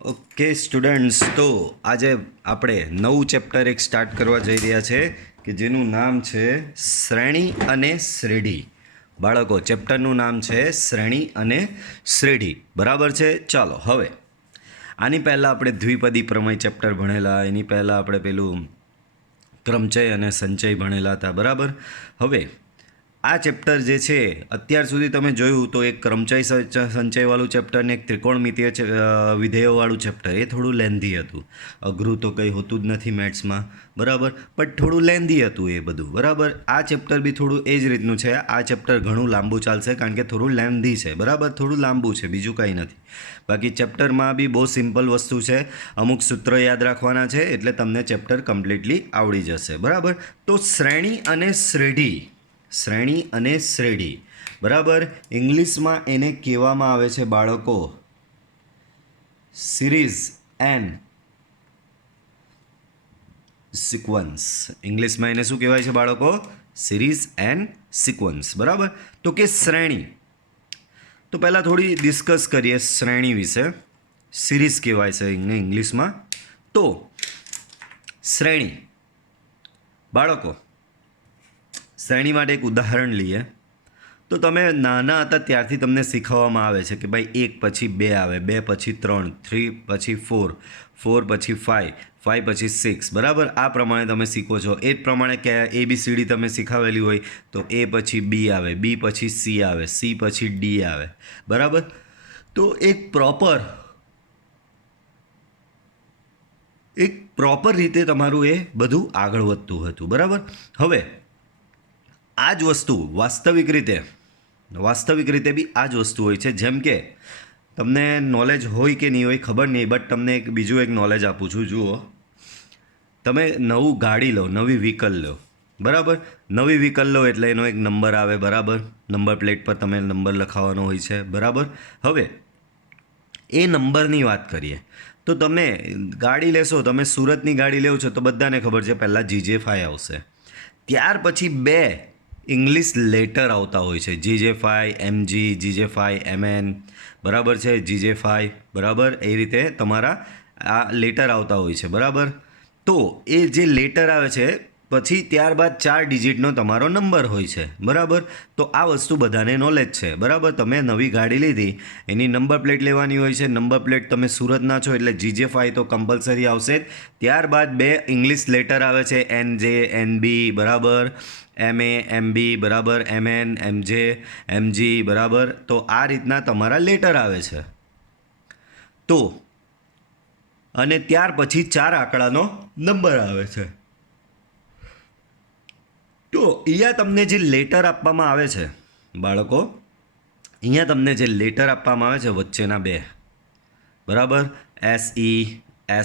Okay students, તો આજે આપણે નવું ચેપ્ટર એક સ્ટાર્ટ કરવા જઈ રહ્યા છે કે જેનું નામ છે શ્રેણી અને શ્રેઢી. બાળકો, ચેપ્ટરનું નામ છે શ્રેણી અને શ્રેઢી. બરાબર છે? ચાલો હવે આની પહેલાં આપણે દ્વિપદી પ્રમેય ચેપ્ટર ભણેલા, એની પહેલાં આપણે પેલું ક્રમચય અને સંચય ભણેલા હતા. બરાબર. હવે આ ચેપ્ટર જે છે અત્યાર સુધી તમે જોયું તો એક ક્રમચય સંચયવાળું ચેપ્ટર ને એક ત્રિકોણમિતીય વિધેયોવાળું ચેપ્ટર, એ થોડું લેન્ધી હતું. અઘરું તો કંઈ હોતું જ નથી મેથ્સમાં, બરાબર, બટ થોડું લેન્ધી હતું એ બધું. બરાબર. આ ચેપ્ટર બી થોડું એ જ રીતનું છે. આ ચેપ્ટર ઘણું લાંબુ ચાલશે કારણ કે થોડું લેન્ધી છે. બરાબર, થોડું લાંબુ છે, બીજું કંઈ નથી. બાકી ચેપ્ટરમાં બી બહુ સિમ્પલ વસ્તુ છે. અમુક સૂત્ર યાદ રાખવાના છે એટલે તમને ચેપ્ટર કમ્પ્લીટલી આવડી જશે. બરાબર. તો શ્રેણી અને શ્રેઢી, શ્રેણી અને શ્રેઢી, બરાબર, ઇંગ્લિશમાં એને કહેવામાં આવે છે બાળકો સિરીઝ એન્ડ સિક્વન્સ. ઇંગ્લિશમાં એને શું કહેવાય છે બાળકો? Series and sequence. બરાબર. તો કે શ્રેણી, તો પહેલાં થોડી ડિસ્કસ કરીએ શ્રેણી વિશે. સિરીઝ કહેવાય છે ઇંગ્લિશમાં. તો શ્રેણી, બાળકો, શ્રેણી માટે એક ઉદાહરણ લઈએ તો તમે નાના હતા ત્યારથી તમને શીખવવામાં આવે છે કે ભાઈ 1 પછી 2 આવે, 2 પછી 3, 3 પછી 4, 4 પછી 5, 5 પછી 6. બરાબર. આ પ્રમાણે તમે શીખો છો. એ જ પ્રમાણે કે ABCD તમે શીખાવેલી હોય તો A પછી B આવે, B પછી C આવે, C પછી D આવે. બરાબર. તો એક પ્રોપર રીતે તમારું એ બધું આગળ વધતું હતું. બરાબર. હવે આ જ વસ્તુ વાસ્તવિક રીતે બી આ જ વસ્તુ હોય છે. જેમ કે તમને નોલેજ હોય કે નહીં હોય ખબર નહીં, બટ તમને બીજું એક નોલેજ આપું છું. જુઓ, તમે નવું ગાડી લો, નવી વ્હીકલ લો. બરાબર. નવી વ્હીકલ લો એટલે એનો એક નંબર આવે. બરાબર. નંબર પ્લેટ પર તમે નંબર લખાવવાનો હોય છે. બરાબર. હવે એ નંબરની વાત કરીએ તો તમે ગાડી લેશો, તમે સુરતની ગાડી લેવો છો તો બધાને ખબર છે પહેલાં GJ5 આવશે. ત્યાર પછી 2 ઇંગ્લિશ લેટર આવતા હોય છે, GJ5 MG, GJ5 MN. બરાબર છે? GJ5. બરાબર. એ રીતે તમારા આ લેટર આવતા હોય છે. બરાબર. તો એ જે લેટર આવે છે પછી ત્યારબાદ 4 ડિજિટનો તમારો નંબર હોય છે. બરાબર. તો આ વસ્તુ બધાને નોલેજ છે. બરાબર. તમે નવી ગાડી લીધી, એની નંબર પ્લેટ લેવાની હોય છે. નંબર પ્લેટ તમે સુરતના છો એટલે GJ5 તો કમ્પલસરી આવશે જ. ત્યારબાદ 2 ઇંગ્લિશ લેટર આવે છે, NJ, NB. બરાબર. MA, MB. બરાબર. MN, MJ, MG. બરાબર. તો આ રીતના તમારા લેટર આવે છે. તો અને ત્યાર પછી 4 આંકડાનો નંબર આવે છે. તો અહીંયા તમને જે લેટર આપવામાં આવે છે બાળકો, અહીંયા તમને જે લેટર આપવામાં આવે છે વચ્ચેના 2, બરાબર, SE,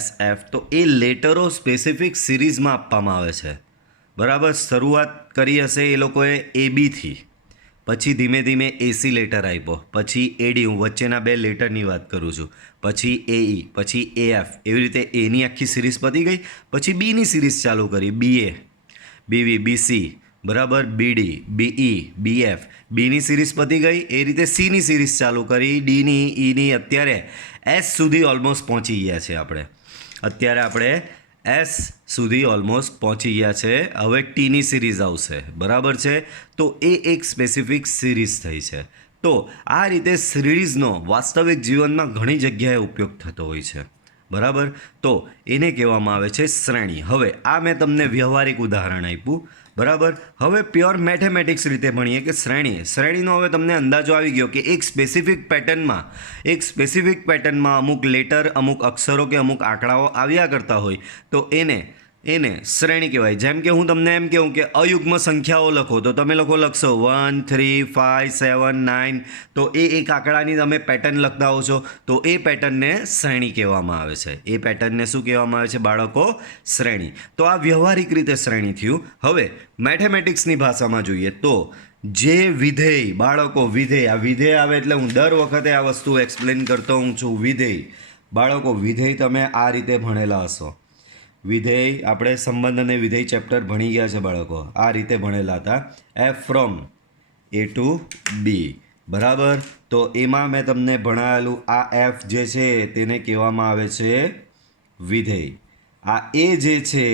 SF, તો એ લેટરો સ્પેસિફિક સિરીઝમાં આપવામાં આવે છે. બરાબર. શરૂઆત કરી હશે એ લોકોએ ABથી, પછી ધીમે ધીમે AC લેટર આપ્યો, પછી AD, હું વચ્ચેના 2 લેટરની વાત કરું છું, પછી AE, પછી AF. એવી રીતે એની આખી સિરીઝ પતી ગઈ. પછી બીની સિરીઝ ચાલુ કરી, BA, BV, BC. બરાબર. BD, BE, BF. બીની સિરીઝ પતી ગઈ. એ રીતે Cની સિરીઝ ચાલુ કરી, Dની, Eની, અત્યારે S સુધી ઓલમોસ્ટ પહોંચી ગયા છે આપણે. અત્યારે આપણે S સુધી ઓલમોસ્ટ પહોંચી ગયા છે. હવે Tની સિરીઝ આવશે. બરાબર છે. તો એ એક સ્પેસિફિક સિરીઝ થઈ છે. તો આ રીતે સિરીઝનો વાસ્તવિક જીવનમાં ઘણી જગ્યાએ ઉપયોગ થતો હોય છે. બરાબર. તો એને કહેવામાં આવે છે શ્રેણી. હવે આ મેં તમને વ્યવહારિક ઉદાહરણ આપ્યું. બરાબર. હવે પ્યોર મેથેમેટિક્સ રીતે ભણીએ કે શ્રેણીનો હવે તમને અંદાજો આવી ગયો કે એક સ્પેસિફિક પેટર્નમાં અમુક લેટર, અમુક અક્ષરો કે અમુક આંકડાઓ આવ્યા કરતા હોય તો એને શ્રેણી કહેવાય. જેમ કે હું તમને એમ કહું કે અયુગ્મ સંખ્યાઓ લખો તો તમે લખશો 1, 3, 5, 7, 9. તો એ એક આંકડાની તમે પેટર્ન લખતા હો છો તો એ પેટર્નને શ્રેણી કહેવામાં આવે છે. એ પેટર્નને શું કહેવામાં આવે છે બાળકો? શ્રેણી. તો આ વ્યવહારિક રીતે શ્રેણી થયું. હવે મેથેમેટિક્સની ભાષામાં જોઈએ તો જે વિધેય, બાળકો વિધેય, આ વિધેય આવે એટલે હું દર વખતે આ વસ્તુ એક્સપ્લેન કરતો હું છું. વિધેય, બાળકો, વિધેય તમે આ રીતે ભણેલા હશો. વિધેય આપણે સંબંધ અને વિધેય ચેપ્ટર ભણી ગયા છે બાળકો, આ રીતે ભણેલા હતા. F from A to B, બરાબર. તો એમાં મેં તમને ભણાવેલું આ એફ જે છે તેને કહેવામાં આવે છે વિધેય. આ એ જે છે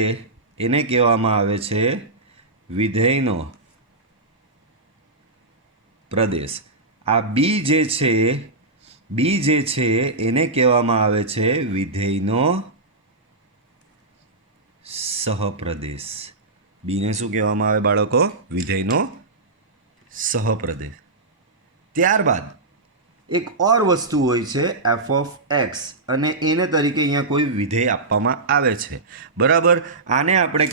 એને કહેવામાં આવે છે વિધેયનો પ્રદેશ. આ બી જે છે એને કહેવામાં આવે છે વિધેયનો સહપ્રદેશ. બીને શું કહેવામાં આવે બાળકો? વિધેયનો સહપ્રદેશ. ત્યારબાદ એક ઓર વસ્તુ હોય છે એફ ઓફ એક્સ, અને એને તરીકે અહીંયા કોઈ વિધેય આપવામાં આવે છે. બરાબર. આને આપણે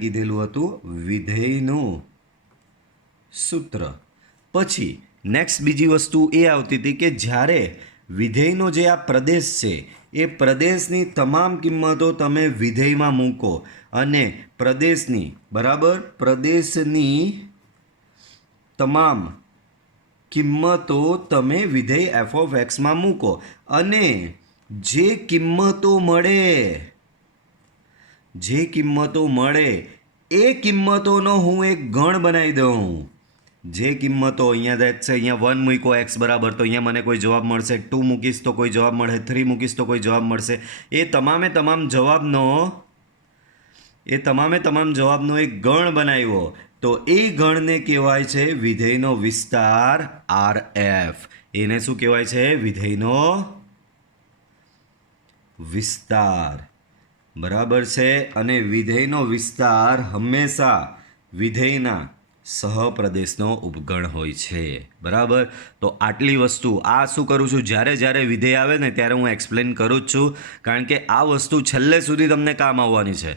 કીધેલું હતું વિધેયનું સૂત્ર. પછી નેક્સ્ટ બીજી વસ્તુ એ આવતી હતી કે જ્યારે વિધેયનો જે આ પ્રદેશ છે એ પ્રદેશની તમામ કિંમતો તમે વિધેયમાં મૂકો અને પ્રદેશની તમામ કિંમતો તમે વિધેય એફ ઓફ એક્સમાં મૂકો અને જે કિંમતો મળે એ કિંમતોનો હું એક ગણ બનાવી દઉં. જે કિંમતો અહીંયા છે, અહીંયા 1 મૂકો એક્સ બરાબર, તો અહીંયા મને કોઈ જવાબ મળશે. 2 મૂકીશ તો કોઈ જવાબ મળે. 3 મૂકીશ તો કોઈ જવાબ મળશે. એ તમામે તમામ જવાબનો એક ગણ બનાવ્યો તો એ ગણને કહેવાય છે વિધેયનો વિસ્તાર આર એફ. એને શું કહેવાય છે? વિધેયનો વિસ્તાર. બરાબર છે. અને વિધેયનો વિસ્તાર હંમેશા વિધેયના સહપ્રદેશનો ઉપગણ હોય છે. બરાબર. તો આટલી વસ્તુ આ શું કરું છું, જ્યારે વિધેય આવે ને ત્યારે હું એક્સપ્લેન કરું જ છું, કારણ કે આ વસ્તુ છેલ્લે સુધી તમને કામ આવવાની છે.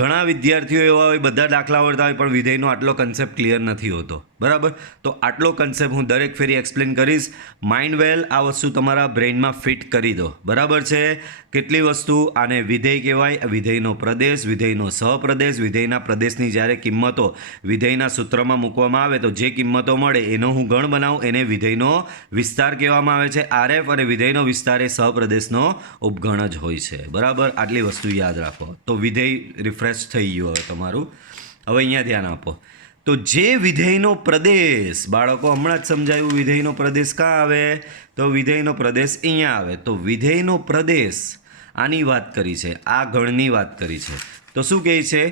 ઘણા વિદ્યાર્થીઓ એવા હોય, બધા દાખલા આવડતા હોય, પણ વિધેયનો આટલો કન્સેપ્ટ ક્લિયર નથી હોતો. બરાબર. તો આટલો કન્સેપ્ટ હું દરેક ફેરી એક્સપ્લેન કરીશ. માઇન્ડ વેલ આ વસ્તુ તમારા બ્રેઇનમાં ફિટ કરી દો. બરાબર છે. કેટલી વસ્તુ? આને વિધેય કહેવાય, વિધેયનો પ્રદેશ, વિધેયનો સહપ્રદેશ. વિધેયના પ્રદેશની જ્યારે કિંમતો વિધેયના સૂત્રમાં મૂકવામાં આવે તો જે કિંમતો મળે એનો હું ગણ બનાવું, એને વિધેયનો વિસ્તાર કહેવામાં આવે છે આરએફ. અને વિધેયનો વિસ્તાર એ સહપ્રદેશનો ઉપગણ જ હોય છે. બરાબર. આટલી વસ્તુ યાદ રાખો. તો વિધેય રિફ્રેશ થઈ ગયું હવે તમારું. હવે અહીંયા ધ્યાન આપો. તો જે વિધેયનો પ્રદેશ, બાળકો હમણાં જ સમજાયું, વિધેયનો પ્રદેશ ક્યાં આવે? તો વિધેયનો પ્રદેશ અહીંયા આવે. તો વિધેયનો પ્રદેશ આની વાત કરી છે, આ ગણની વાત કરી છે. તો શું કહે છે?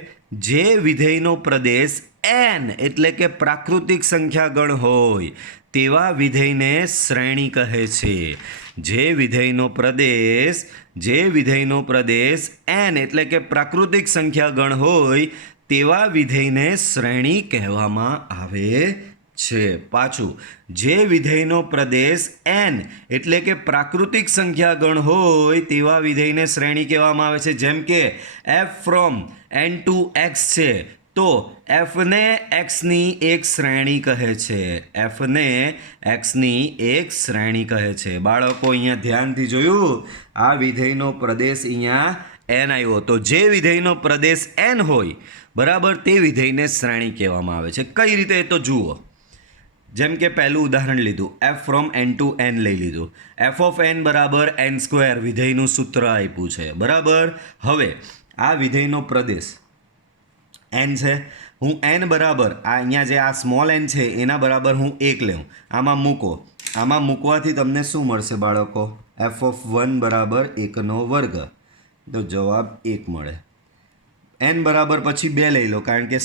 જે વિધેયનો પ્રદેશ n એટલે કે પ્રાકૃતિક સંખ્યા ગણ હોય તેવા વિધેયને શ્રેણી કહે છે. જે વિધેયનો પ્રદેશ n એટલે કે પ્રાકૃતિક સંખ્યા ગણ હોય તેવા વિધેયને શ્રેણી કહેવામાં આવે છે. પાછું, જે વિધેયનો પ્રદેશ n એટલે કે પ્રાકૃતિક સંખ્યા ગણ હોય તેવા વિધેયને શ્રેણી કહેવામાં આવે છે. જેમ કે f from n to x છે, તો fને xની એક શ્રેણી કહે છે. બાળકો અહીંયા ધ્યાનથી જોયું, આ વિધેયનો પ્રદેશ અહીંયા n આવ્યો. તો જે વિધેયનો પ્રદેશ n હોય, બરાબર, તે વિધેયને શ્રેણી કહેવામાં આવે છે. કઈ રીતે? તો જુઓ. જેમ કે પહેલું ઉદાહરણ લીધું, f from n to n લઈ લીધું. f ઓફ n બરાબર n સ્ક્વેર વિધેયનું સૂત્ર આપ્યું છે. બરાબર. હવે આ વિધેયનો પ્રદેશ n છે. હું n બરાબર અહીંયા જે આ સ્મોલ n છે એના બરાબર હું 1 લઉં. આમાં મૂકો. આમાં મૂકવાથી તમને શું મળશે બાળકો? f ઓફ 1 બરાબર 1નો વર્ગ. તો જવાબ 1 મળે. n બરાબર પછી 2 લઈ લો, કારણ કે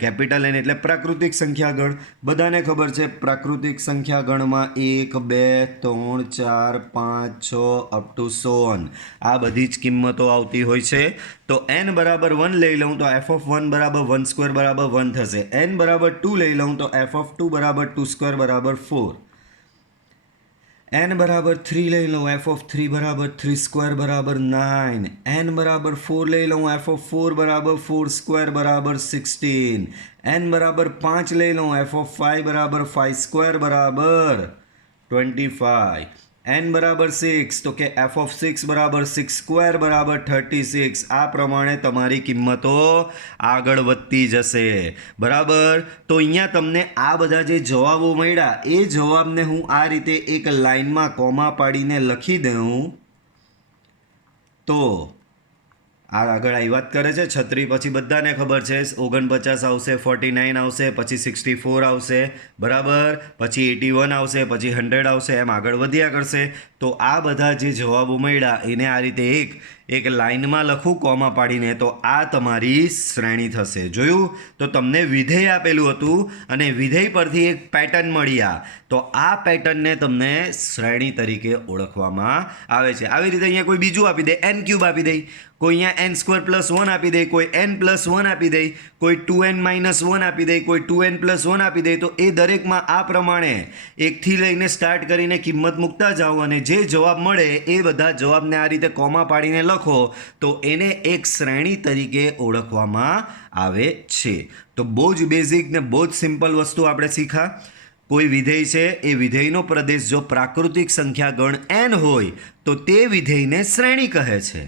કેપિટલ n એટલે પ્રાકૃતિક સંખ્યા ગણ. બધાને ખબર છે પ્રાકૃતિક સંખ્યા ગણમાં 1, 2, 3, 4, 5, 6 અપ ટુ સો ઓન આ બધી જ કિંમતો આવતી હોય છે. તો n બરાબર 1 લઈ લઉં તો f ઓફ 1 બરાબર 1 સ્ક્વેર બરાબર 1 થશે. n બરાબર 2 લઈ લઉં તો f ઓફ 2 બરાબર 2 સ્ક્વેર બરાબર 4. n બરાબર 3 લઈ લઉં, f ઓફ 3 બરાબર 3 સ્ક્વેર બરાબર 9. n બરાબર 4 લઈ લઉં, f ઓફ 4 બરાબર 4 સ્ક્વેર બરાબર 16. n બરાબર 5 લઈ લઉં, f ઓફ 5 બરાબર 5 સ્ક્વેર બરાબર 25. n બરાબર 6, તો કે f ઓફ 6 બરાબર 6 સ્ક્વેર બરાબર 36. આ પ્રમાણે તમારી કિંમતો આગળ વધતી જશે. બરાબર. તો અહીંયા તમને આ બધા જે જવાબો મળ્યા એ જવાબને હું આ રીતે એક લાઈનમાં કોમા પાડીને લખી દઉં તો આ આગળ આવી વાત કરે છે. 36 પછી બધાને ખબર છે 49 આવશે, 49 આવશે, પછી 64 આવશે, બરાબર, પછી 81 આવશે, પછી 100 આવશે, એમ આગળ વધ્યા કરશે. તો આ બધા જે જવાબો મળ્યા એને આ રીતે એક લાઇનમાં લખું કોમા પાડીને, તો આ તમારી શ્રેણી થશે. જોયું? તો તમને વિધેય આપેલું હતું અને વિધેય પરથી એક પેટર્ન મળી. તો આ પેટર્નને તમને શ્રેણી તરીકે ઓળખવામાં આવે છે. આવી રીતે અહીંયા કોઈ બીજું આપી દે, n³ આપી દે, કોઈ અહીંયા n² + 1 આપી દે, કોઈ n+1 આપી દે, કોઈ 2n - 1 આપી દે, કોઈ 2n+1 આપી દે, તો એ દરેકમાં આ પ્રમાણે એકથી લઈને સ્ટાર્ટ કરીને કિંમત મૂકતા જાઓ અને જે જવાબ મળે એ બધા જવાબને આ રીતે કોમા પાડીને લખો, તો એને એક શ્રેણી તરીકે ઓળખવામાં આવે છે. તો બહુ જ બેઝિક ને બહુ જ સિમ્પલ વસ્તુ આપણે શીખા. કોઈ વિધેય છે, એ વિધેયનો પ્રદેશ જો પ્રાકૃતિક સંખ્યા ગણ n હોય તો તે વિધેયને શ્રેણી કહે છે.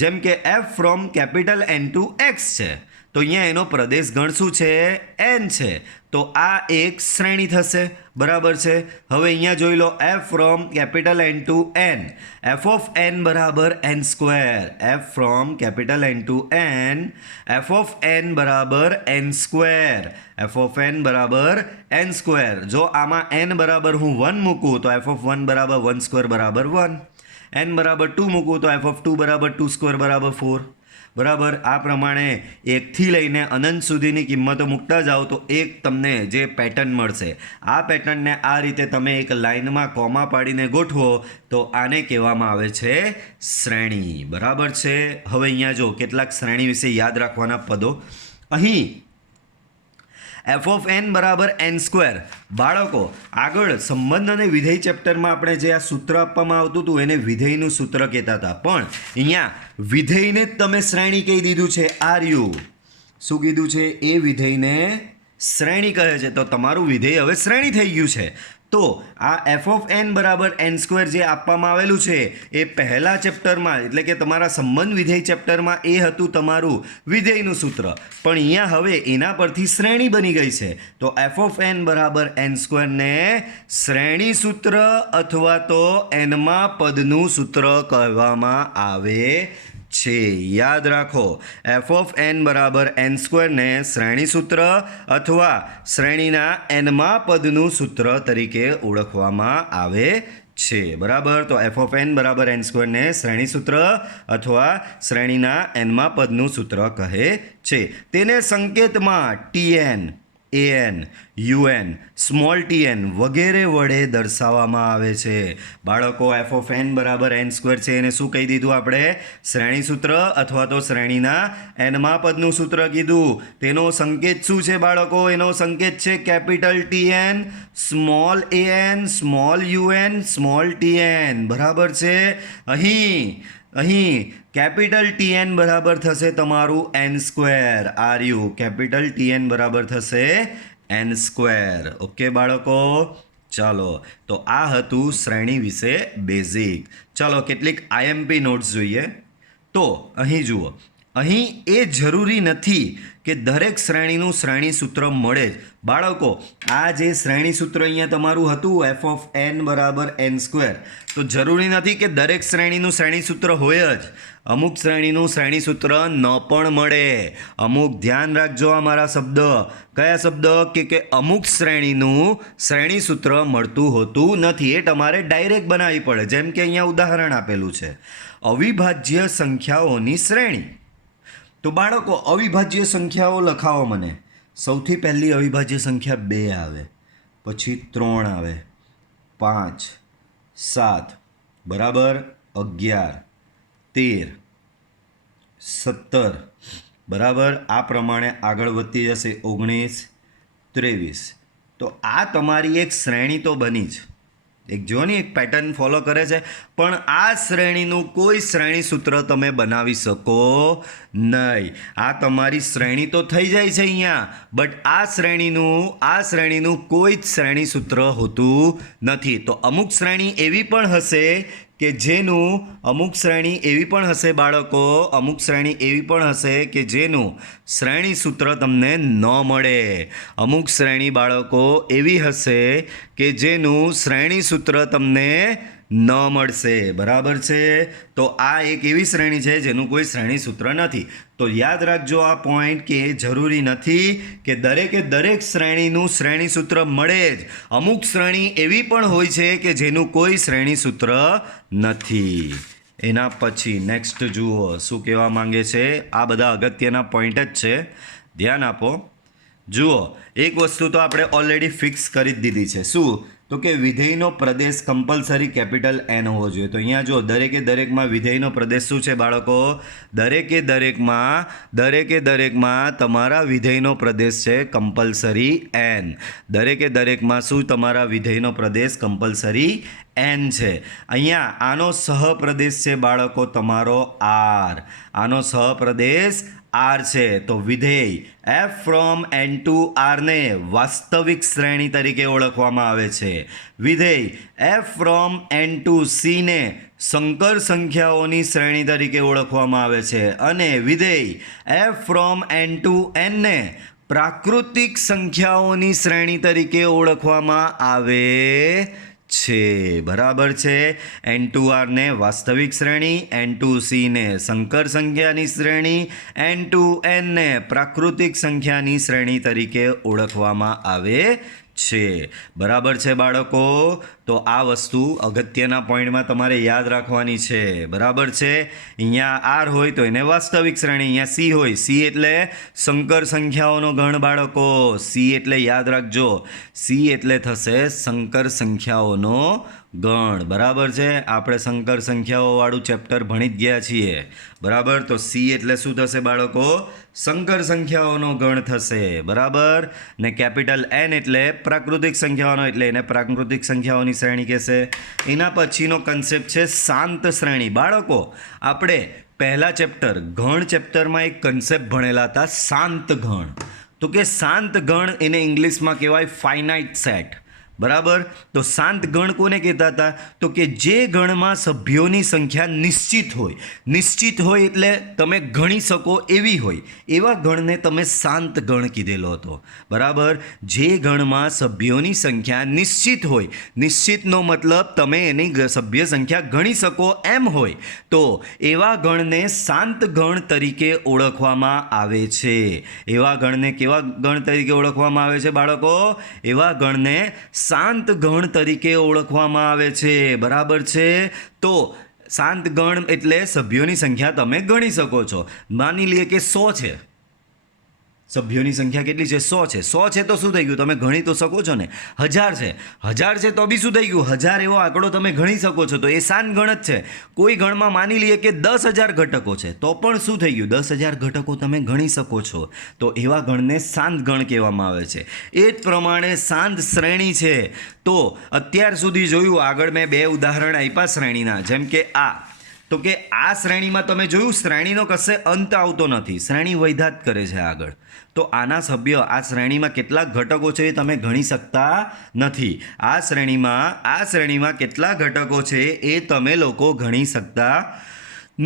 જેમ કે f from capital N to x છે, તો અહીંયા એનો પ્રદેશ ગણ શું છે? n છે. તો આ એક શ્રેણી થશે, બરાબર છે. હવે અહીંયા જોઈ લો, f from capital N to n, f of n બરાબર n², f from capital N to n, f of n બરાબર n², f ઓફ n બરાબર n². જો આમાં n બરાબર હું 1 મૂકું તો f ઓફ 1 બરાબર 1² બરાબર 1, n બરાબર 2 મૂકું તો f ઓફ 2 બરાબર 2² બરાબર 4, બરાબર. આ પ્રમાણે એકથી લઈને અનંત સુધીની કિંમતો મૂકતા જાઓ તો એક તમને જે પેટર્ન મળશે. આ પેટર્નને આ રીતે તમે એક લાઇનમાં કોમા પાડીને ગોઠવો તો આને કહેવામાં આવે છે શ્રેણી, બરાબર છે. હવે અહીંયા જો કેટલાક શ્રેણી વિશે યાદ રાખવાના પદો. અહીં f ઓફ n બરાબર n². બાળકો, આગળ સંબંધ અને વિધેય ચેપ્ટરમાં આપણે જે આ સૂત્ર આપવામાં આવતું હતું એને વિધેયનું સૂત્ર કહેતા હતા, પણ અહીંયા વિધેયને જ તમે શ્રેણી કહી દીધું છે. શું કીધું છે? એ વિધેયને શ્રેણી કહે છે. તો તમારું વિધેય હવે શ્રેણી થઈ ગયું છે. તો આ f ઓફ n બરાબર n² જે આપવામાં આવેલું છે એ પહેલા ચેપ્ટરમાં, એટલે કે તમારા સંબંધ વિધેય ચેપ્ટરમાં એ હતું તમારું વિધેયનું સૂત્ર, પણ અહીંયા હવે એના પરથી શ્રેણી બની ગઈ છે. તો f ઓફ n બરાબર n² ને શ્રેણી સૂત્ર અથવા તો nમા પદનું સૂત્ર કહેવામાં આવે છે. યાદ રાખો, f ઓફ n બરાબર n² ને શ્રેણી સૂત્ર અથવા શ્રેણીના nમા પદનું સૂત્ર તરીકે ઓળખવામાં આવે છે, બરાબર. તો f ઓફ n બરાબર n² ને શ્રેણી સૂત્ર અથવા શ્રેણીના nમા પદનું સૂત્ર કહે છે. તેને સંકેતમાં tn, an, un, small tn વગેરે વડે દર્શાવવામાં આવે છે. બાળકો, f ઓફ n બરાબર n² છે એને શું કહી દીધું આપણે? શ્રેણી સૂત્ર અથવા તો શ્રેણીના nમા પદનું સૂત્ર કીધું. તેનો સંકેત શું છે બાળકો? એનો સંકેત છે capital Tn, small an, small un, small tn, બરાબર છે. અહીં કેપિટલ Tn બરાબર થશે તમારું n². કેપિટલ Tn બરાબર થશે n². ઓકે બાળકો, ચાલો. તો આ હતું શ્રેણી વિશે બેઝિક. ચાલો કેટલીક IMP નોટ્સ જોઈએ. તો અહીં જુઓ, અહીં એ જરૂરી નથી કે દરેક શ્રેણીનું શ્રેણી સૂત્ર મળે જ. બાળકો, આ જે શ્રેણી સૂત્ર અહીંયા તમારું હતું f ઓફ n બરાબર n², તો જરૂરી નથી કે દરેક શ્રેણીનું શ્રેણી સૂત્ર હોય જ. અમુક શ્રેણીનું શ્રેણી સૂત્ર ન પણ મળે. અમુક ધ્યાન રાખજો આ મારા શબ્દ. કયા શબ્દ? કે અમુક શ્રેણીનું શ્રેણી સૂત્ર મળતું હોતું નથી. એ તમારે ડાયરેક્ટ બનાવવી પડે. જેમ કે અહીંયા ઉદાહરણ આપેલું છે, અવિભાજ્ય સંખ્યાઓની શ્રેણી. તો બાળકો, અવિભાજ્ય સંખ્યાઓ લખાવો મને. સૌથી પહેલી અવિભાજ્ય સંખ્યા 2 આવે, પછી 3 આવે, 5, 7, બરાબર, 11, 13, 17, બરાબર. આ પ્રમાણે આગળ વધતી જશે 19, 23. તો આ તમારી એક શ્રેણી તો બની જ. એક જો ને, એક પેટર્ન ફોલો કરે છે, પણ આ શ્રેણીનું કોઈ શ્રેણી સૂત્ર તમે બનાવી શકો નહીં. આ તમારી શ્રેણી તો થઈ જાય છે અહીંયા, બટ આ શ્રેણીનું કોઈ જ શ્રેણી સૂત્ર હોતું નથી. તો અમુક શ્રેણી એવી પણ હશે કે અમુક શ્રેણી એવી પણ હશે બાળકો, અમુક શ્રેણી એવી પણ હશે કે જેનું શ્રેણી સૂત્ર તમને ન મળે. અમુક શ્રેણી બાળકો એવી હશે કે જેનું શ્રેણી સૂત્ર તમને ન મળશે. બરાબર છે? તો આ એક એવી શ્રેણી છે જેનું કોઈ શ્રેણી સૂત્ર નથી. તો યાદ રાખજો આ પોઈન્ટ કે જરૂરી નથી કે દરેક શ્રેણીનું શ્રેણી સૂત્ર મળે જ. અમુક શ્રેણી એવી પણ હોય છે કે જેનું કોઈ શ્રેણી સૂત્ર નથી. એના પછી નેક્સ્ટ જુઓ શું કહેવા માંગે છે. આ બધા અગત્યના પોઈન્ટ જ છે, ધ્યાન આપો. જુઓ, એક વસ્તુ તો આપણે ઓલરેડી ફિક્સ કરી જ દીધી છે. શું? તો કે વિધેયનો પ્રદેશ કમ્પલસરી કેપિટલ એન હોવો જોઈએ. તો અહીંયા જો દરેકમાં વિધેયનો પ્રદેશ શું છે બાળકો? દરેકમાં તમારા વિધેયનો પ્રદેશ છે કમ્પલસરી એન. દરેકમાં શું તમારા વિધેયનો પ્રદેશ કમ્પલસરી એન છે. અહીંયા આનો સહપ્રદેશ છે બાળકો તમારો આર. આનો સહપ્રદેશ આર છે. તો વિધેય એફ ફ્રોમ એન ટુ આરને વાસ્તવિક શ્રેણી તરીકે ઓળખવામાં આવે છે. વિધેય એફ ફ્રોમ એન ટુ સીને સંકર સંખ્યાઓની શ્રેણી તરીકે ઓળખવામાં આવે છે. અને વિધેય એફ ફ્રોમ એન ટુ એનને પ્રાકૃતિક સંખ્યાઓની શ્રેણી તરીકે ઓળખવામાં આવે છે. બરાબર છે? એન ટુ આરને વાસ્તવિક શ્રેણી, એન ટુ સીને સંકર સંખ્યાની શ્રેણી, એન ટુ એનને પ્રાકૃતિક સંખ્યાની શ્રેણી તરીકે ઓળખવામાં આવે છે. બરાબર છે બાળકો? તો આ વસ્તુ અગત્યના પોઈન્ટમાં તમારે યાદ રાખવાની છે. બરાબર છે? અહીંયા આર હોય તો એને વાસ્તવિક શ્રેણી, અહીંયા સી હોય, સી એટલે સંકર સંખ્યાઓનો ગણ બાળકો. સી એટલે યાદ રાખજો, સી એટલે થશે સંકર સંખ્યાઓનો ગણ. બરાબર છે? આપણે સંકર સંખ્યાઓવાળું ચેપ્ટર ભણી જ ગયા છીએ. બરાબર? તો સી એટલે શું થશે બાળકો? સંકર સંખ્યાઓનો ગણ થશે. બરાબર? ને કેપિટલ એન એટલે પ્રાકૃતિક સંખ્યાઓનો, એટલે એને પ્રાકૃતિક સંખ્યાઓની શ્રેણી કહેશે. એના પછીનો કન્સેપ્ટ છે શાંત શ્રેણી. બાળકો, આપણે પહેલા ચેપ્ટર ગણ ચેપ્ટરમાં એક કન્સેપ્ટ ભણેલા હતા, શાંત ગણ. તો કે શાંત ગણ એને ઇંગ્લિશમાં કહેવાય ફાઇનાઇટ સેટ. બરાબર? તો શાંત ગણ કોને કહેતા હતા? તો કે જે ગણમાં સભ્યોની સંખ્યા નિશ્ચિત હોય. નિશ્ચિત હોય એટલે તમે ગણી શકો એવી હોય, એવા ગણને તમે શાંત ગણ કીધેલો હતો. બરાબર? જે ગણમાં સભ્યોની સંખ્યા નિશ્ચિત હોય, નિશ્ચિતનો મતલબ તમે એની સભ્ય સંખ્યા ગણી શકો એમ હોય, તો એવા ગણને શાંત ગણ તરીકે ઓળખવામાં આવે છે. એવા ગણને કેવા ગણ તરીકે ઓળખવામાં આવે છે બાળકો? એવા ગણને શાંત ગણ તરીકે ઓળખવામાં આવે છે. બરાબર છે? તો શાંત ગણ એટલે સભ્યોની સંખ્યા તમે ગણી શકો છો. માની લઈએ કે 100 છે. સભ્યોની સંખ્યા કેટલી છે? 100 છે. 100 છે તો શું થઈ ગયું? તમે ગણી તો શકો છો ને. 1000 છે. 1000 છે તો બી શું થઈ ગયું? 1000 એવો આંકડો તમે ગણી શકો છો. તો એ શાંત ગણ જ છે. કોઈ ગણમાં માની લઈએ કે 10,000 ઘટકો છે, તો પણ શું થઈ ગયું? 10,000 ઘટકો તમે ગણી શકો છો. તો એવા ગણને શાંત ગણ કહેવામાં આવે છે. એ જ પ્રમાણે શાંત શ્રેણી છે. તો અત્યાર સુધી જોયું, આગળ મેં 2 ઉદાહરણ આપ્યા શ્રેણીના, જેમ કે આ. તો કે આ શ્રેણીમાં તમે જોયું, શ્રેણીનો કશે અંત આવતો નથી, શ્રેણી વૈધાત કરે છે આગળ. તો આના સભ્ય આ શ્રેણીમાં કેટલા ઘટકો છે એ તમે ગણી શકતા નથી. આ શ્રેણીમાં કેટલા ઘટકો છે એ તમે લોકો ગણી શકતા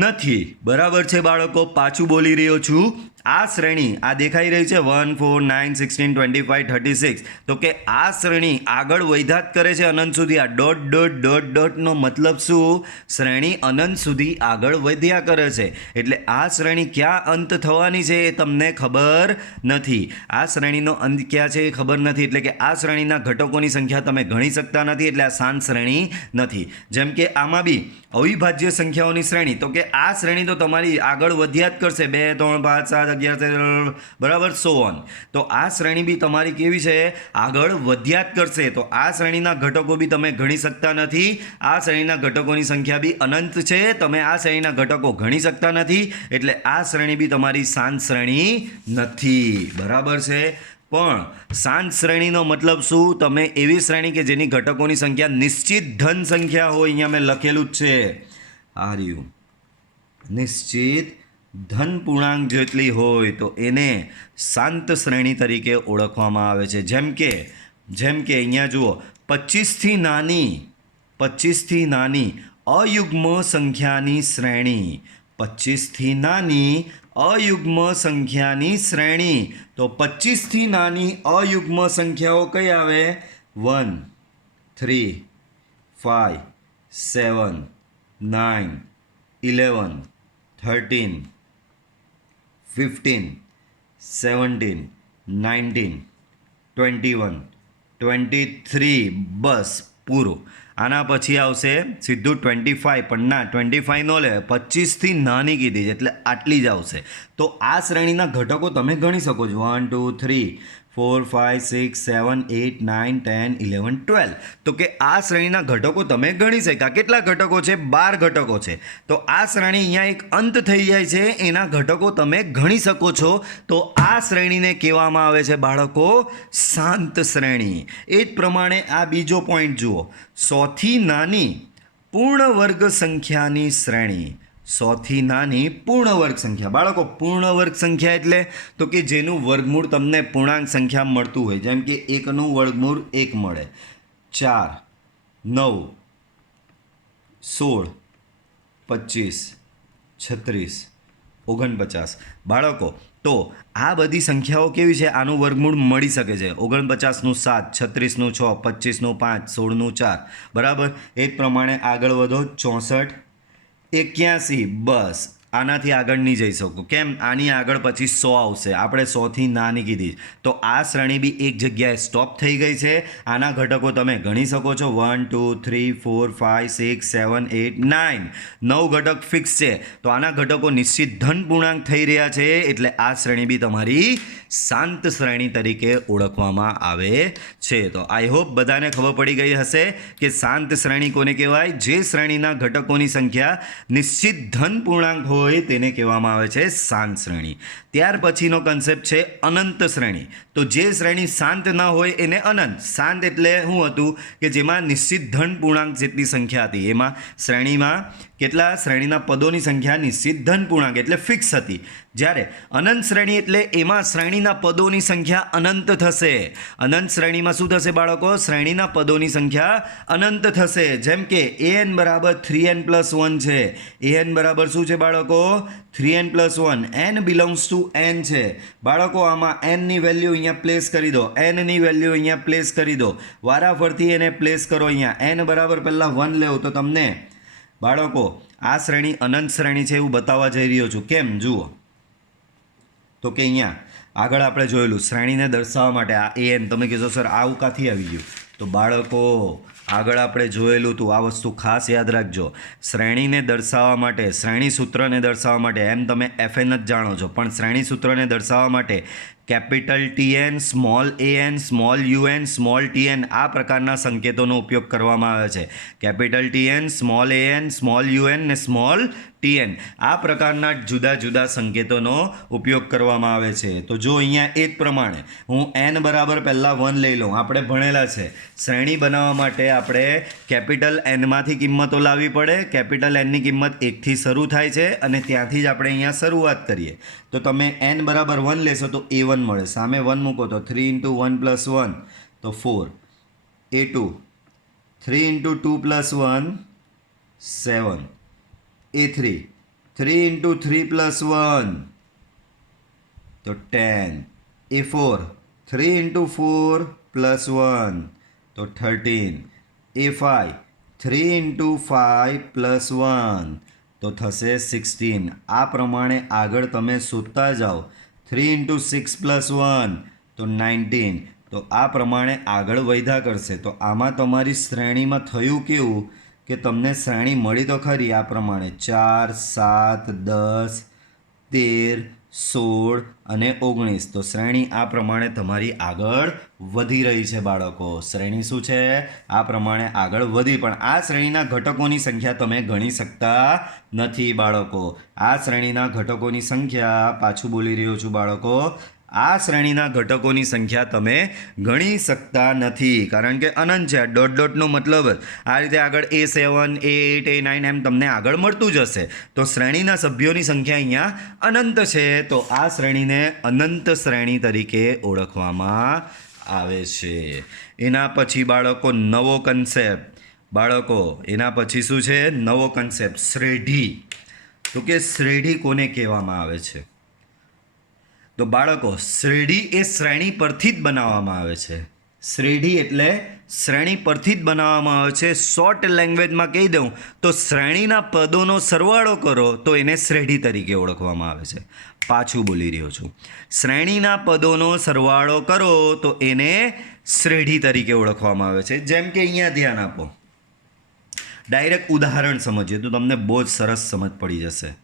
નથી. બરાબર છે બાળકો? પાછું બોલી રહ્યો છું. આ શ્રેણી આ દેખાઈ રહી છે 1 4 9 16 25 36. તો કે આ શ્રેણી આગળ વૈધાત કરે છે અનંત સુધી. આ ડોટ ડોટ ડોટ ડોટનો મતલબ શું? શ્રેણી અનંત સુધી આગળ વધ્યા કરે છે. એટલે આ શ્રેણી ક્યાં અંત થવાની છે એ તમને ખબર નથી. આ શ્રેણીનો અંત ક્યાં છે એ ખબર નથી. એટલે કે આ શ્રેણીના ઘટકોની સંખ્યા તમે ગણી શકતા નથી. એટલે આ શાંત શ્રેણી નથી. જેમ કે આમાં બી અવિભાજ્ય સંખ્યાઓની શ્રેણી. તો કે આ શ્રેણી તો તમારી આગળ વધ્યા જ કરશે, 2 3 5 7 11 બરાબર, સો ઓન. તો આ શ્રેણી બી તમારી કેવી છે? આગળ વધ્યા જ કરશે. તો આ શ્રેણીના ઘટકો બી તમે ગણી શકતા નથી. આ શ્રેણીના ઘટકોની સંખ્યા બી અનંત છે. તમે આ શ્રેણીના ઘટકો ગણી શકતા નથી. એટલે આ શ્રેણી બી તમારી શાંત શ્રેણી નથી. બરાબર છે? પણ શાંત શ્રેણીનો મતલબ શું? તમે એવી શ્રેણી કે જેની ઘટકોની સંખ્યા નિશ્ચિત ધન સંખ્યા હોય. અહીંયા મેં લખેલું જ છે, આ રહ્યું, નિશ્ચિત ધન પૂર્ણાંક જેટલી હોય તો એને શાંત શ્રેણી તરીકે ઓળખવામાં આવે છે. જેમ કે અહીંયા જુઓ, 25 થી નાની અયુગ્મ સંખ્યાની શ્રેણી. 25 થી નાની અયુગ્મ સંખ્યાની શ્રેણી. તો 25 થી નાની અયુગ્મ સંખ્યાઓ કઈ આવે? 1 3 5 7 9 11 13 15 17 19 21 23 બસ પૂરું. આના પછી આવશે સીધું 25, પણ ના 25 નો લે, 25થી નાની કીધી છે એટલે આટલી જ આવશે. તો આ શ્રેણીના ઘટકો તમે ગણી શકો છો 1 2 3 4 5 6 7 8 9 10 11 12. તો કે આ શ્રેણીના ઘટકો તમે ગણી શક્યા. કેટલા ઘટકો છે? 12 ઘટકો છે. તો આ શ્રેણી અહીંયા એક અંત થઈ જાય છે, એના ઘટકો તમે ગણી શકો છો. તો આ શ્રેણીને કહેવામાં આવે છે બાળકો શાંત શ્રેણી. એ જ પ્રમાણે આ બીજો પોઈન્ટ જુઓ, 100 થી નાની પૂર્ણ વર્ગ સંખ્યાની શ્રેણી. 100 થી નાની પૂર્ણ વર્ગ સંખ્યા. બાળકો પૂર્ણ વર્ગ સંખ્યા એટલે તો કે જેનું વર્ગમૂળ તમને પૂર્ણાંક સંખ્યા મળતું હોય, જેમ કે 1નું વર્ગમૂળ 1 મળે, 4 9 16 25 36 49. બાળકો તો આ બધી સંખ્યાઓ કેવી છે? આનું વર્ગમૂળ મળી શકે છે. 49નું 7, 36નું 6, 25નું 5, 16નું 4. બરાબર. એ જ પ્રમાણે આગળ વધો, 64 81. બસ આનાથી આગળ નહીં જઈ શકો. કેમ? આની આગળ પછી 100 આવશે. આપણે 100 થી નાની કીધી. તો આ શ્રેણી બી એક જગ્યાએ સ્ટોપ થઈ ગઈ છે. આના ઘટકો તમે ગણી શકો છો 1 2 3 4 5 6 7 8 9. 9 ઘટક ફિક્સ છે. તો આના ઘટકો નિશ્ચિત ધન પૂર્ણાંક થઈ રહ્યા છે, એટલે આ શ્રેણી બી તમારી શાંત શ્રેણી તરીકે ઓળખવામાં આવે છે. તો આઈ હોપ બધાને ખબર પડી ગઈ હશે કે શાંત શ્રેણી કોને કહેવાય? જે શ્રેણીના ઘટકોની સંખ્યા નિશ્ચિત ધન પૂર્ણાંક હોય તેને કહેવામાં આવે છે શાંત શ્રેણી. ત્યાર પછીનો કન્સેપ્ટ છે અનંત શ્રેણી. તો જે શ્રેણી શાંત ન હોય એને અનંત. શાંત એટલે શું હતું કે જેમાં નિશ્ચિત ધન પૂર્ણાંક જેટલી સંખ્યા હતી, એમાં શ્રેણીમાં કેટલા શ્રેણીના પદોની સંખ્યા નિશ્ચિત ધન પૂર્ણાંક એટલે ફિક્સ હતી. જ્યારે અનંત શ્રેણી એટલે એમાં શ્રેણીના પદોની સંખ્યા અનંત થશે. અનંત શ્રેણીમાં શું થશે બાળકો? શ્રેણીના પદોની સંખ્યા અનંત થશે. જેમ કે an બરાબર 3n + 1 છે. an બરાબર શું છે બાળકો? 3n + 1. n belongs to n છે. બાળકો આમાં n ની વેલ્યુ અહીંયા પ્લેસ કરી દો, n ની વેલ્યુ અહીંયા પ્લેસ કરી દો. વારાફરતી એને પ્લેસ કરો. અહીંયા n બરાબર પહેલાં 1 લેવો તો તમને બાળકો આ શ્રેણી અનંત શ્રેણી છે એવું બતાવવા જઈ રહ્યો છું. કેમ? જુઓ તો કે અહીંયા આગળ આપણે જોયેલું શ્રેણીને દર્શાવવા માટે આ an, તમે કહેશો સર આવું કાથી આવી ગયું? તો બાળકો આગળ આપણે જોયેલું હતું. આ વસ્તુ ખાસ યાદ રાખજો. શ્રેણીને દર્શાવવા માટે, શ્રેણી સૂત્રને દર્શાવવા માટે, એમ તમે fn જ જાણો છો, પણ શ્રેણી સૂત્રને દર્શાવવા માટે capital TN, small an, small un, small tn આ પ્રકારના સંકેતોનો ઉપયોગ કરવામાં આવે છે. Capital TN, small an, small un ને સ્મોલ tn આ પ્રકારના જુદા જુદા સંકેતોનો ઉપયોગ કરવામાં આવે છે. તો જો અહીંયા એ જ પ્રમાણે હું n બરાબર પહેલાં 1 લઈ લઉં. આપણે ભણેલા છે શ્રેણી બનાવવા માટે આપણે કેપિટલ Nમાંથી કિંમતો લાવવી પડે. કેપિટલ Nની કિંમત 1થી શરૂ થાય છે અને ત્યાંથી જ આપણે અહીંયા શરૂઆત કરીએ. તો તમે n બરાબર 1 લેશો તો a1 મળે. સામે 1 મૂકો તો 3 × 1 + 1 તો 4, a2 3 × 2 + 1 7, a3 3 × 3 + 1 તો 10, a4 3 × 4 + 1 તો 13, a5 3 × 5 + 1 તો થશે 16. આ પ્રમાણે આગળ તમે શોધતા જાઓ. 3 × 6 + 1 તો 19. તો આ પ્રમાણે આગળ વધ્યા કરશે. તો આમાં તમારી શ્રેણીમાં થયું કેવું કે તમને શ્રેણી મળી તો ખરી આ પ્રમાણે 4 7 10 13 16 અને 19. તો શ્રેણી આ પ્રમાણે તમારી આગળ વધી રહી છે બાળકો. શ્રેણી શું છે? આ પ્રમાણે આગળ વધી. પણ આ શ્રેણીના ઘટકોની સંખ્યા તમે ગણી શકતા નથી બાળકો. આ શ્રેણીના ઘટકોની સંખ્યા, પાછું બોલી રહ્યો છું બાળકો, આ શ્રેણીના ઘટકોની સંખ્યા તમે ગણી શકતા નથી, કારણ કે અનંત છે. ડોટ ડોટનો મતલબ આ રીતે આગળ a7 a8 a9 એમ તમને આગળ મળતું જ હશે. તો શ્રેણીના સભ્યોની સંખ્યા અહીંયા અનંત છે. તો આ શ્રેણીને અનંત શ્રેણી તરીકે ઓળખવામાં આવે છે. એના પછી બાળકો નવો કન્સેપ્ટ. બાળકો એના પછી શું છે? નવો કન્સેપ્ટ શ્રેઢી. તો કે શ્રેઢી કોને કહેવામાં આવે છે? તો બાળકો શ્રેઢી એ શ્રેણી પરથી જ બનાવવામાં આવે છે. શ્રેઢી એટલે શ્રેણી પરથી જ બનાવવામાં આવે છે. શોર્ટ લેંગ્વેજમાં કહી દઉં તો શ્રેણીના પદોનો સરવાળો કરો તો એને શ્રેઢી તરીકે ઓળખવામાં આવે છે. પાછું બોલી રહ્યો છું. શ્રેણીના પદોનો સરવાળો કરો તો એને શ્રેઢી તરીકે ઓળખવામાં આવે છે. જેમ કે અહીંયા ધ્યાન આપો, ડાયરેક્ટ ઉદાહરણ સમજીએ તો તમને બહુ જ સરસ સમજ પડી જશે.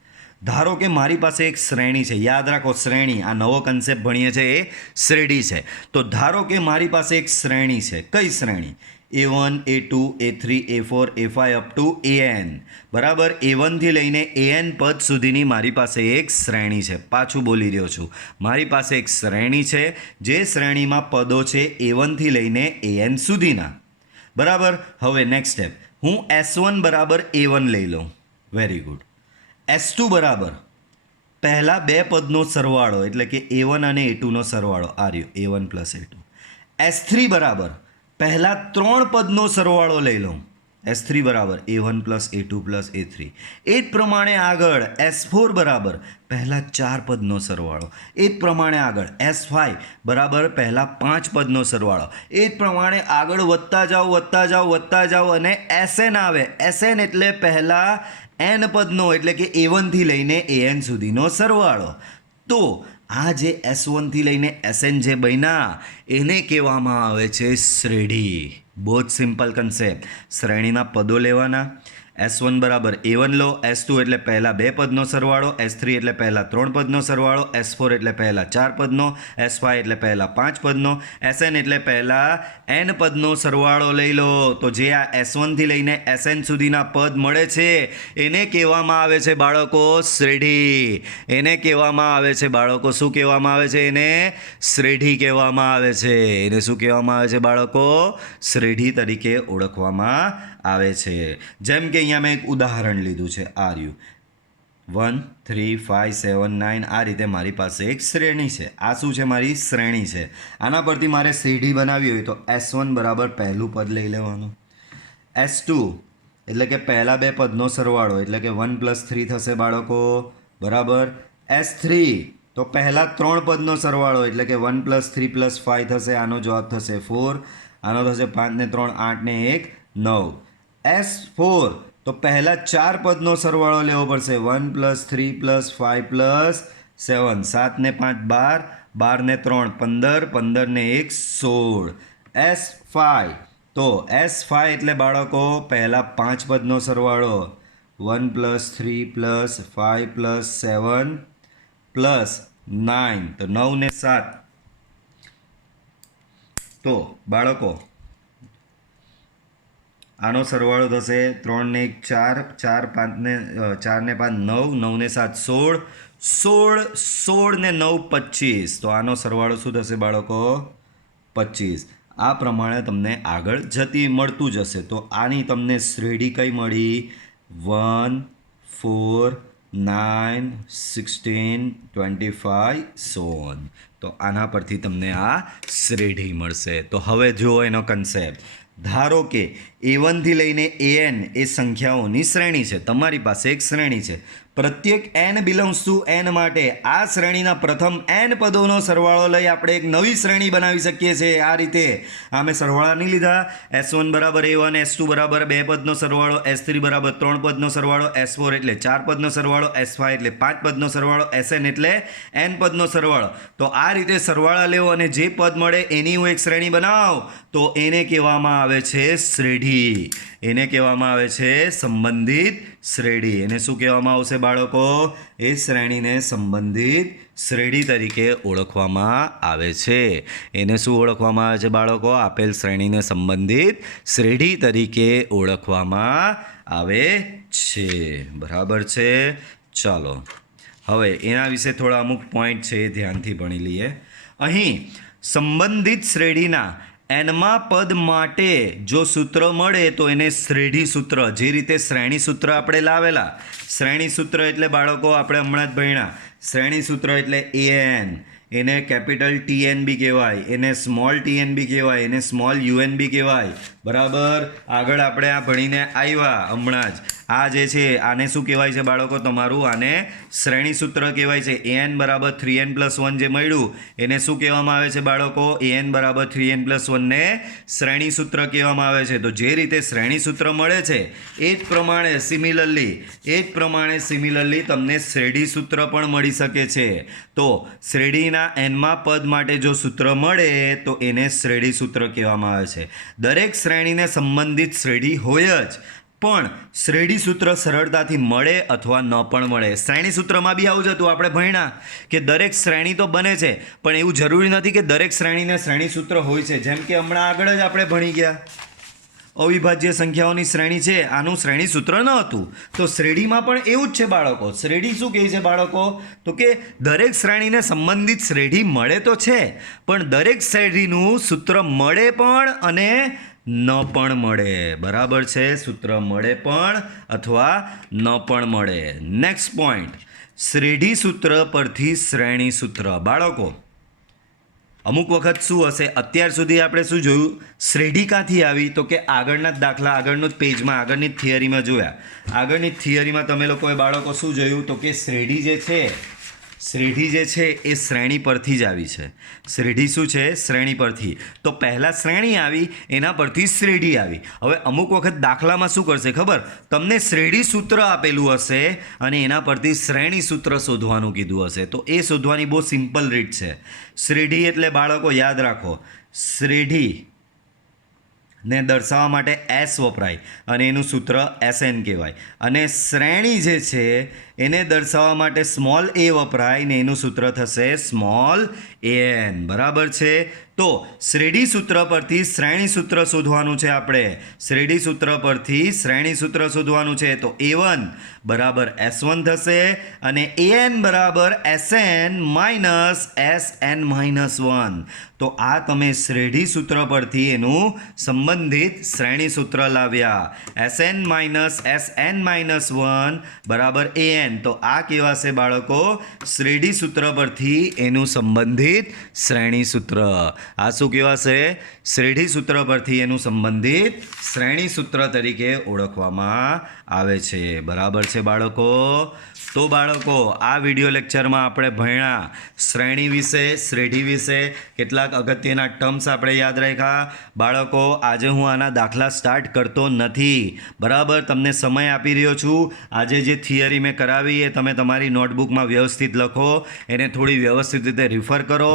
ધારો કે મારી પાસે એક શ્રેણી છે. યાદ રાખો, શ્રેણી, આ નવો કન્સેપ્ટ ભણીએ છીએ એ શ્રેઢી છે. તો ધારો કે મારી પાસે એક શ્રેણી છે. કઈ શ્રેણી? A1, A2, A3, A4, A5 up to AN. બરાબર, A1 થી લઈને AN પદ સુધીની મારી પાસે એક શ્રેણી છે. પાછું બોલી રહ્યો છું, મારી પાસે એક શ્રેણી છે જે શ્રેણીમાં પદો છે A1 થી લઈને AN સુધીના. બરાબર. હવે નેક્સ્ટ સ્ટેપ, હું S1 બરાબર A1 લઈ લઉં. Very good. S2 બરાબર પહેલા બે પદનો સરવાળો, એટલે કે A1 અને A2નો સરવાળો, આ રહ્યો A1 પ્લસ A2. S3 બરાબર પહેલા ત્રણ પદનો સરવાળો લઈ લઉં. S3 બરાબર A1 plus A2 plus A3. એ જ પ્રમાણે આગળ S4 બરાબર પહેલા ચાર પદનો સરવાળો. એ જ પ્રમાણે આગળ S5 બરાબર પહેલા પાંચ પદનો સરવાળો. એ જ પ્રમાણે આગળ વધતા જાઓ અને SN આવે. SN એટલે પહેલા n પદનો, એટલે કે A1 થી લઈને AN સુધીનો સરવાળો. તો આ જે S1 થી લઈને SN જે બન્યા એને કહેવામાં આવે છે શ્રેઢી. બહુ જ સિમ્પલ કન્સેપ્ટ. શ્રેણીના પદો લેવાના. S1 બરાબર A1 લો. S2 એટલે પહેલાં બે પદનો સરવાળો. S3 એટલે પહેલાં ત્રણ પદનો સરવાળો. S4 એટલે પહેલાં ચાર પદનો. S5 એટલે પહેલાં પાંચ પદનો. SN એટલે પહેલાં n પદનો સરવાળો લઈ લો. તો જે આ S1 થી લઈને SN સુધીના પદ મળે છે એને કહેવામાં આવે છે બાળકો શ્રેઢી. એને કહેવામાં આવે છે બાળકો, શું કહેવામાં આવે છે? એને શ્રેઢી કહેવામાં આવે છે. એને શું કહેવામાં આવે છે બાળકો? શ્રેઢી તરીકે ઓળખવામાં આવે છે. જેમ કે અહીંયા મેં એક ઉદાહરણ લીધું છે, આ રહ્યું 1, 3, 5, 7, 9. આ રીતે મારી પાસે એક શ્રેણી છે. આ શું છે? મારી શ્રેણી છે. આના પરથી મારે શ્રેઢી બનાવવી હોય તો S1 બરાબર પહેલું પદ લઈ લેવાનું. S2 એટલે કે પહેલા બે પદનો સરવાળો, એટલે કે 1 + 3 થશે બાળકો. બરાબર. S3 તો પહેલા ત્રણ પદનો સરવાળો, એટલે કે 1 + 3 + 5 થશે. આનો જવાબ થશે 4. આનો થશે 5 ને 3 8 ને 1 9. S4 તો પહેલા ચાર પદનો સરવાળો લેવો પડશે. 1 + 3 + 5 + 7. 7 ને 5 12, 12 ને 3 15, 15 ને 1 16. S5 તો S5 એટલે બાળકો પહેલા પાંચ પદનો સરવાળો. 1 + 3 + 5 + 7 + 9. તો 9 ને 7. તો બાળકો આનો સરવાળો થશે 3 ને 1 4, 4 5 ને 4 ને 5 9, 9 ને 7 16, 16, 16 ને 9 25. તો આનો સરવાળો શું થશે બાળકો? 25. આ પ્રમાણે તમને આગળ જતી મળતું જશે. તો આની તમને શ્રેઢી કઈ મળી? 1, 4, 9, 16, 25 so on. તો આના પરથી તમને આ શ્રેઢી મળશે. તો હવે જુઓ એનો કન્સેપ્ટ. ધારો કે A1 થી લઈને AN એ સંખ્યાઓની શ્રેણી છે. તમારી પાસે એક શ્રેણી છે. પ્રત્યેક n બિલોંગ્સ ટુ n માટે આ શ્રેણીના પ્રથમ n પદોનો સરવાળો લઈ આપણે એક નવી શ્રેણી બનાવી શકીએ છીએ. આ રીતે આ મેં સરવાળા નહીં લીધા. S1 બરાબર A1, S2 બરાબર બે પદનો સરવાળો, S3 બરાબર ત્રણ પદનો સરવાળો, S4 એટલે ચાર પદનો સરવાળો, S5 એટલે પાંચ પદનો સરવાળો, SN એટલે n પદનો સરવાળો. તો આ રીતે સરવાળા લેવો અને જે પદ મળે એની હું એક શ્રેણી બનાવ તો એને કહેવામાં આવે છે શ્રેઢી. એને કહેવામાં આવે છે સંબંધિત શ્રેઢી. એને શું કહેવામાં આવશે બાળકો? એ શ્રેણીને સંબંધિત શ્રેઢી તરીકે ઓળખવામાં આવે છે. એને શું ઓળખવામાં આવે છે બાળકો? આપેલ શ્રેણીને સંબંધિત શ્રેઢી તરીકે ઓળખવામાં આવે છે. બરાબર છે. ચાલો હવે એના વિશે થોડા અમુક પોઈન્ટ છે એ ધ્યાનથી ભણી લઈએ. અહીં સંબંધિત શ્રેઢીના એનમાં પદ માટે જો સૂત્ર મળે તો એને શ્રેઢી સૂત્ર, જે રીતે શ્રેણી સૂત્ર આપણે લાવેલા. શ્રેણી સૂત્ર એટલે બાળકો આપણે હમણાં જ ભણ્યા. શ્રેણી સૂત્ર એટલે AN, એને કેપિટલ TN બી કહેવાય, એને સ્મોલ TN બી કહેવાય, એને સ્મોલ UN બી કહેવાય. બરાબર. આગળ આપણે આ ભણીને આવ્યા હમણાં જ. આ જે છે આને શું કહેવાય છે બાળકો તમારું? આને શ્રેણી સૂત્ર કહેવાય છે. an બરાબર 3n+1 જે મળ્યું એને શું કહેવામાં આવે છે બાળકો? an બરાબર 3n+1 ને શ્રેણી સૂત્ર કહેવામાં આવે છે. તો જે રીતે શ્રેણી સૂત્ર મળે છે એ જ પ્રમાણે સિમિલરલી તમને શ્રેઢી સૂત્ર પણ મળી શકે છે. તો શ્રેઢીના nમા પદ માટે જો સૂત્ર મળે તો એને શ્રેઢી સૂત્ર કહેવામાં આવે છે. દરેક શ્રેણીને સંબંધિત શ્રેઢી હોય જ, પણ શ્રેઢી સૂત્ર સરળતાથી મળે અથવા ન પણ મળે. શ્રેણી સૂત્રમાં બી આવું જ હતું, આપણે ભણ્યા કે દરેક શ્રેણી તો બને છે પણ એવું જરૂરી નથી કે દરેક શ્રેણીને શ્રેણી સૂત્ર હોય છે. જેમ કે હમણાં આગળ જ આપણે ભણી ગયા અવિભાજ્ય સંખ્યાઓની શ્રેણી છે, આનું શ્રેણી સૂત્ર ન હતું. તો શ્રેઢીમાં પણ એવું જ છે બાળકો. શ્રેઢી શું કહે છે બાળકો? તો કે દરેક શ્રેણીને સંબંધિત શ્રેઢી મળે તો છે, પણ દરેક શ્રેઢીનું સૂત્ર મળે પણ અને ન પણ મળે. બરાબર છે? સૂત્ર મળે પણ અથવા ન પણ મળે. નેક્સ્ટ પોઈન્ટ, શ્રેઢી સૂત્ર પરથી શ્રેણી સૂત્ર. બાળકો અમુક વખત શું હશે, અત્યાર સુધી આપણે શું જોયું? શ્રેઢી ક્યાંથી આવી? તો કે આગળના જ દાખલા, આગળનું જ પેજમાં, આગળની જ થિયરીમાં જોયા. આગળની જ થિયરીમાં તમે લોકોએ બાળકો શું જોયું? તો કે શ્રેઢી જે છે એ શ્રેણી પરથી જ આવી છે. શ્રેઢી શું છે? શ્રેણી પરથી. તો પહેલાં શ્રેણી આવી, એના પરથી શ્રેઢી આવી. હવે અમુક વખત દાખલામાં શું કરશે ખબર? તમને શ્રેઢી સૂત્ર આપેલું હશે અને એના પરથી શ્રેણી સૂત્ર શોધવાનું કીધું હશે. તો એ શોધવાની બહુ સિમ્પલ રીત છે. શ્રેઢી એટલે બાળકો યાદ રાખો, શ્રેઢી ને દર્શાવવા માટે એસ વપરાય અને એનું સૂત્ર SN કહેવાય. અને શ્રેણી જે છે એને દર્શાવવા માટે સ્મોલ a વપરાય ને એનું સૂત્ર થશે સ્મોલ an. બરાબર છે? તો શ્રેઢી સૂત્ર પરથી શ્રેણી સૂત્ર શોધવાનું છે આપણે. શ્રેઢી સૂત્ર પરથી શ્રેણી સૂત્ર શોધવાનું છે. તો a1 બરાબર s1 થશે અને an બરાબર sn માઇનસ sn-1. તો આ તમે શ્રેઢી સૂત્ર પરથી એનું સંબંધિત શ્રેણી સૂત્ર લાવ્યા. sn માઇનસ sn-1 બરાબર an. તો આ કહેવાશે બાળકો શ્રેઢી સૂત્ર પરથી એનું સંબંધિત શ્રેણી સૂત્ર. આ શું કહેવાશે? શ્રેઢી સૂત્ર પરથી એનું સંબંધિત શ્રેણી સૂત્ર તરીકે ઓળખવામાં આવે છે. બરાબર છે બાળકો? તો બાળકો આ વિડીયો લેક્ચરમાં આપણે ભણ્યા શ્રેણી વિશે, શ્રેઢી વિશે, કેટલાક અગત્યના ટર્મ્સ આપણે યાદ રાખ્યા. બાળકો આજે હું આના દાખલા સ્ટાર્ટ કરતો નથી. બરાબર? તમને સમય આપી રહ્યો છું. આજે જે થિયરી મેં કરાવી એ તમે તમારી નોટબુકમાં વ્યવસ્થિત લખો, એને થોડી વ્યવસ્થિત રીતે રિફર કરો.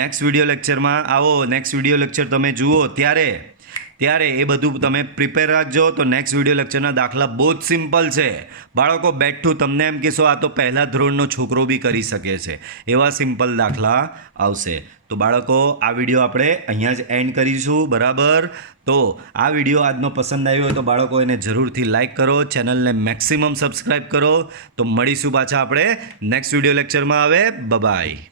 નેક્સ્ટ વિડીયો લેક્ચરમાં આવો, નેક્સ્ટ વિડીયો લેક્ચર તમે જુઓ ત્યારે એ બધું તમે પ્રિપેર રાખજો. તો નેક્સ્ટ વિડીયો લેક્ચરના દાખલા બહુ જ સિમ્પલ છે બાળકો. બેઠું તમને એમ કહેશો આ તો પહેલા ધોરણનો છોકરો બી કરી શકે છે, એવા સિમ્પલ દાખલા આવશે. તો બાળકો આ વિડીયો આપણે અહીંયા જ એન્ડ કરીશું. બરાબર? તો આ વિડીયો આજનો પસંદ આવ્યો હોય તો બાળકો એને જરૂરથી લાઇક કરો, ચેનલને મેક્સિમમ સબસ્ક્રાઈબ કરો. તો મળીશું પાછા આપણે નેક્સ્ટ વિડીયો લેક્ચરમાં. હવે બાય.